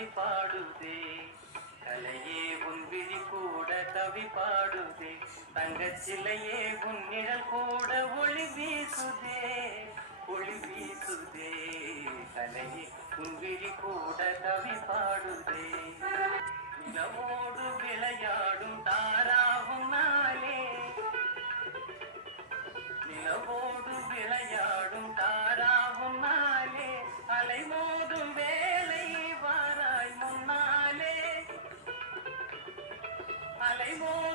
கவி பாடுதே. கலையே உன் விழி கூட கவி பாடுதே. தங்கச்சிலையே உன் நிழல் கூட ஒளி வீசுதே, ஒளி வீசுதே. கலையே உன் விழி கூட கவி பாடுதே. நிலவோடு விளையாடும் தாராவும் நாளே, நிலவோடு விளையாடும் தாராவும் நாளே. அலை மோதும் வேலை வாராய் முன்னாலே, அலை மோதும்